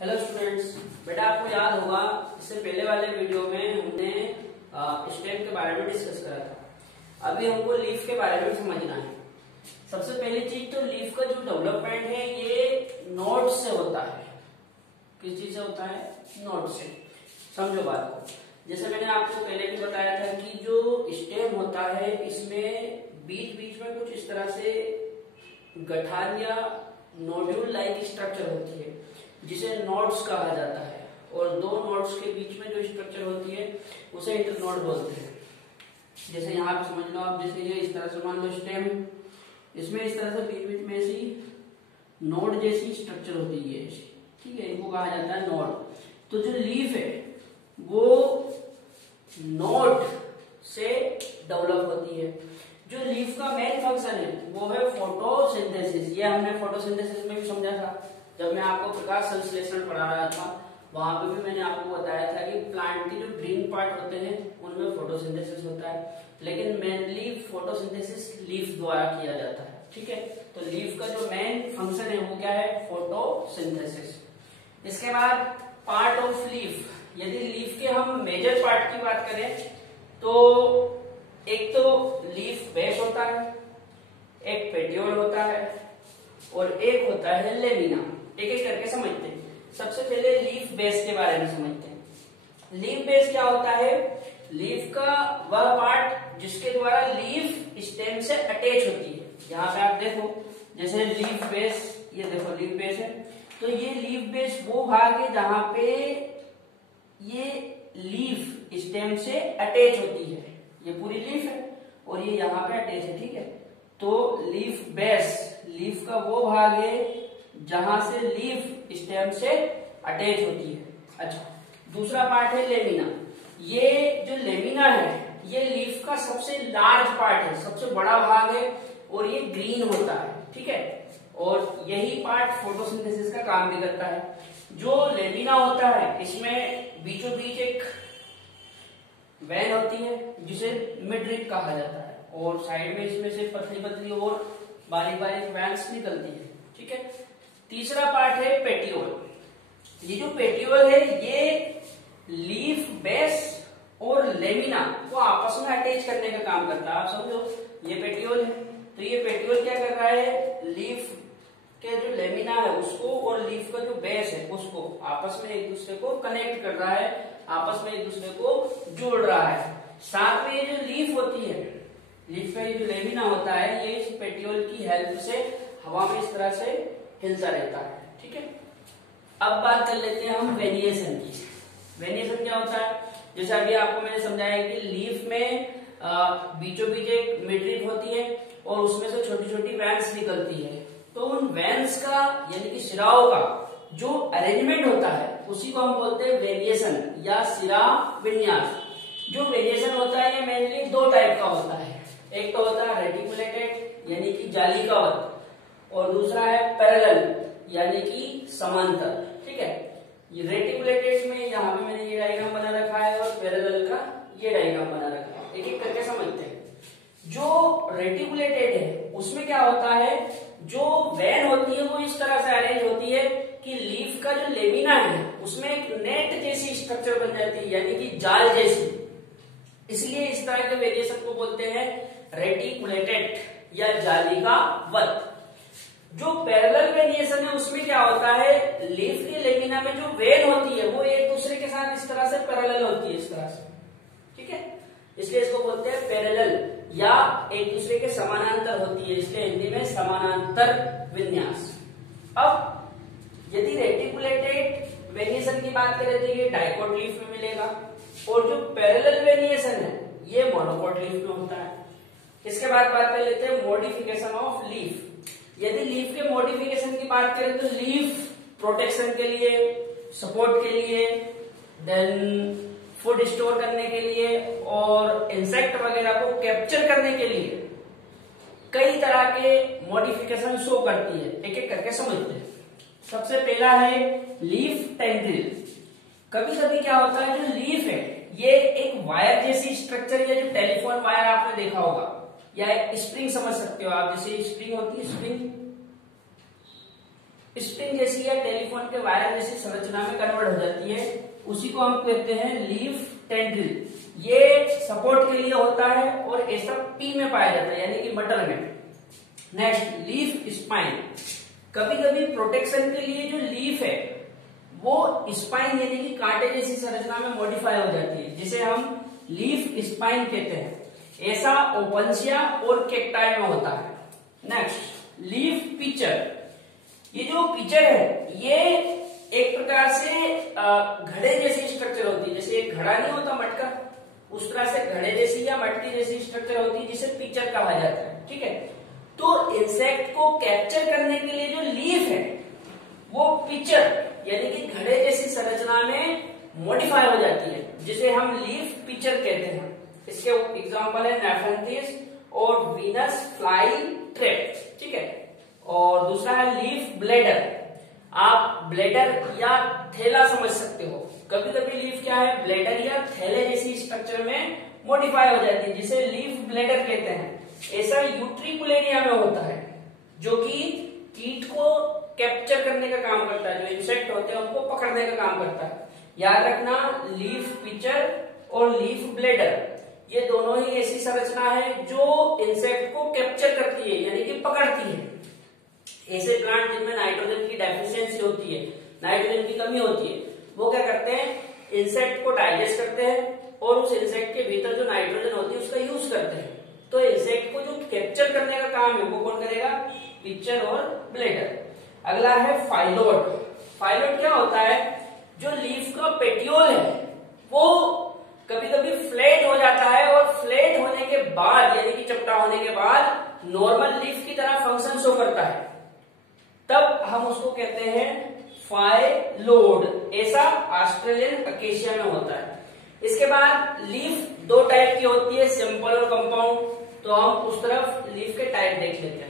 Hello students, बेटा आपको याद होगा इससे पहले वाले वीडियो में हमने स्टेम के बारे में डिस्कस करा था। अभी हमको लीफ के बारे में समझना है। सबसे पहली चीज तो लीफ का जो डेवलपमेंट है ये नोड से होता है। किस चीज से होता है? नोड से। समझो बात को। जैसे मैंने आपको पहले भी बताया था कि जो स्टेम होता है इसमें बीच बीच में कुछ इस तरह से गठान या नोड्यूल लाइक स्ट्रक्चर होती है जिसे नोड्स कहा जाता है, और दो नोड्स के बीच में जो स्ट्रक्चर होती है उसे इंटरनोड बोलते हैं। जैसे यहाँ पे समझ लो आप, जैसे ये इस तरह से मान लो स्टेम, इसमें इस तरह से बीच बीच में ऐसी नोड जैसी स्ट्रक्चर होती है, ठीक है, इनको कहा जाता है नोड। तो जो लीफ है वो नोड से डेवलप होती है। जो लीफ का मेन फंक्शन है वो है फोटोसिंथेसिस। ये हमने फोटोसिंथेसिस में भी समझा था जब मैं आपको प्रकाश संश्लेषण पढ़ा रहा था। वहां पे भी मैंने आपको बताया था कि प्लांट के जो ग्रीन पार्ट होते हैं उनमें फोटोसिंथेसिस होता है, लेकिन मेनली फोटोसिंथेसिस लीफ द्वारा किया जाता है। ठीक है, तो लीफ का जो मेन फंक्शन है वो क्या है? फोटोसिंथेसिस। इसके बाद पार्ट ऑफ लीफ। यदि लीफ के हम मेजर पार्ट की बात करें तो एक तो लीफ बेस होता है, एक पेटियोल होता है और एक होता है लेमिना। एक एक करके समझते हैं। सबसे पहले लीफ बेस के बारे में समझते हैं। लीफ बेस क्या होता है? लीफ का वह पार्ट जिसके द्वारा लीफ स्टेम से अटैच होती है। यहाँ पे आप देखो, जैसे लीफ बेस, ये देखो लीफ बेस है, तो ये लीफ बेस वो भाग है जहां पे ये लीफ स्टेम से अटैच होती है। ये पूरी लीफ है और ये यहाँ पे अटैच है। ठीक है, तो लीफ बेस लीफ का वो भाग है जहां से लीफ स्टेम से अटैच होती है। अच्छा, दूसरा पार्ट है लेमिना। ये जो लेमिना है ये लीफ का सबसे लार्ज पार्ट है, सबसे बड़ा भाग है और ये ग्रीन होता है। ठीक है, और यही पार्ट फोटोसिंथेसिस का काम भी करता है। जो लेमिना होता है इसमें बीचों बीच एक वेन होती है जिसे मिडरिप कहा जाता है, और साइड में इसमें से पतली पतली और बारीक बारीक वेन्स निकलती है। ठीक है, तीसरा पार्ट है पेटियोल। ये जो पेटियोल है ये लीफ बेस और लेमिना को आपस में अटैच करने का काम करता है। आप समझो, ये पेटियोल है, तो ये पेटियोल क्या कर रहा है? लीफ के जो लेमिना है उसको और लीफ का जो बेस है उसको आपस में एक दूसरे को कनेक्ट कर रहा है, आपस में एक दूसरे को जोड़ रहा है। साथ में ये जो लीफ होती है, लीफ का ये जो लेमिना होता है ये इस पेटियोल की हेल्प से हवा में इस तरह से हिलता रहता है। ठीक है, अब बात कर लेते हैं हम वेनिएशन की। वेनिएशन क्या होता है? जैसे अभी आपको मैंने समझाया कि लीफ में बीचों बीच एक मिडरिप होती है और उसमें से छोटी छोटी वेन्स निकलती है। तो उन वेन्स का यानी कि शिराओं का जो अरेंजमेंट होता है उसी को हम बोलते हैं वेनिएशन या शिरा विन्यास। जो वेनिएशन होता है ये मेनली दो टाइप का होता है। एक तो होता है रेटिकुलेटेड यानी कि जालिकावत, और दूसरा है पैरेलल यानी कि समांतर। ठीक है, ये रेटिकुलेटेड में यहाँ पे मैंने ये डायग्राम बना रखा है और पैरेलल का ये डायग्राम बना रखा है। एक एक करके समझते हैं। जो रेटिकुलेटेड है उसमें क्या होता है? जो वेन होती है वो इस तरह से अरेंज होती है कि लीफ का जो लेमिना है उसमें एक नेट जैसी स्ट्रक्चर बन जाती है यानी कि जाल जैसी। इसलिए इस तरह के वेरिएशन को बोलते हैं रेटिकुलेटेड या जालिकावत। जो पैरेलल वेरिएशन है उसमें क्या होता है? लीफ के लेमिना में जो वेन होती है वो एक दूसरे के साथ इस तरह से पैरेलल होती है, इस तरह से। ठीक है, इसलिए इसको बोलते हैं पैरेलल या एक दूसरे के समानांतर होती है, इसलिए हिंदी में समानांतर विन्यास। अब यदि रेटिकुलेटेड वेरिएशन की बात करें तो ये डाइकोट लीफ में मिलेगा, और जो पैरेलल वेरिएशन है ये मोनोकोट लीफ में होता है। इसके बाद बात कर लेते हैं मॉडिफिकेशन ऑफ लीफ। यदि लीफ के मॉडिफिकेशन की बात करें तो लीफ प्रोटेक्शन के लिए, सपोर्ट के लिए, देन फूड स्टोर करने के लिए और इंसेक्ट वगैरह को कैप्चर करने के लिए कई तरह के मॉडिफिकेशन शो करती है। एक एक करके समझते हैं। सबसे पहला है लीफ टेंड्रिल। कभी कभी क्या होता है, जो लीफ है ये एक वायर जैसी स्ट्रक्चर, या जो टेलीफोन वायर आपने देखा होगा, या एक स्प्रिंग समझ सकते हो आप, जैसे स्प्रिंग होती है, स्प्रिंग स्प्रिंग जैसी या टेलीफोन के वायर जैसी संरचना में कन्वर्ट हो जाती है, उसी को हम कहते हैं लीफ टेंड्रिल। ये सपोर्ट के लिए होता है और ऐसा पी में पाया जाता है, यानी कि मटर में। Next, leaf spine. कभी कभी प्रोटेक्शन के लिए जो लीफ है वो स्पाइन यानी कि कांटे जैसी संरचना में मॉडिफाई हो जाती है, जिसे हम लीफ स्पाइन कहते हैं। ऐसा ओपनशिया और कैक्टाई में होता है। Next, leaf pitcher. ये जो पिचर है ये एक प्रकार से घड़े जैसी स्ट्रक्चर होती है, जैसे एक घड़ा नहीं होता मटका, उस तरह से घड़े जैसी या मटकी जैसी स्ट्रक्चर होती है, जिसे पिचर कहा जाता है। ठीक है, तो इंसेक्ट को कैप्चर करने के लिए जो लीफ है वो पिचर यानी कि घड़े जैसी संरचना में मॉडिफाई हो जाती है, जिसे हम लीफ पिचर कहते हैं। इसके एग्जांपल है नेफेंथिस और वीनस फ्लाई ट्रैप। ठीक है, और दूसरा है लीफ ब्लेडर। आप ब्लेडर या थैला समझ सकते हो। कभी कभी लीफ क्या है, ब्लेडर या थैले जैसी स्ट्रक्चर में मॉडिफाई हो जाती है, जिसे लीफ ब्लेडर कहते हैं। ऐसा यूट्रिकुलेरिया में होता है, जो कि कीट को कैप्चर करने का काम करता है, जो इंसेक्ट होते हैं उनको पकड़ने का काम करता है। याद रखना, लीफ पिचर और लीफ ब्लेडर ये दोनों ही ऐसी संरचना है जो इंसेक्ट को कैप्चर करती है, यानी कि पकड़ती है। ऐसे प्लांट जिनमें नाइट्रोजन की डेफिशिएंसी होती है, नाइट्रोजन की कमी होती है, वो क्या करते हैं, इंसेक्ट को डाइजेस्ट करते हैं और उस इंसेक्ट के भीतर जो नाइट्रोजन होती है उसका यूज करते हैं। तो इंसेक्ट को जो कैप्चर करने का काम है वो कौन करेगा, पिचर और ब्लेडर। अगला है फाइलोट। फाइलोट क्या होता है, जो लीफ का पेटियोल है वो कभी कभी फ्लैट हो जाता है और फ्लैट होने के बाद यानी कि चपटा होने के बाद नॉर्मल लीफ की तरह फंक्शन शो करता है, तब हम उसको कहते हैं फाइलोड। ऐसा ऑस्ट्रेलियन अकेशिया में होता है। इसके बाद लीफ दो टाइप की होती है, सिंपल और कंपाउंड। तो हम उस तरफ लीफ के टाइप देख लेते हैं।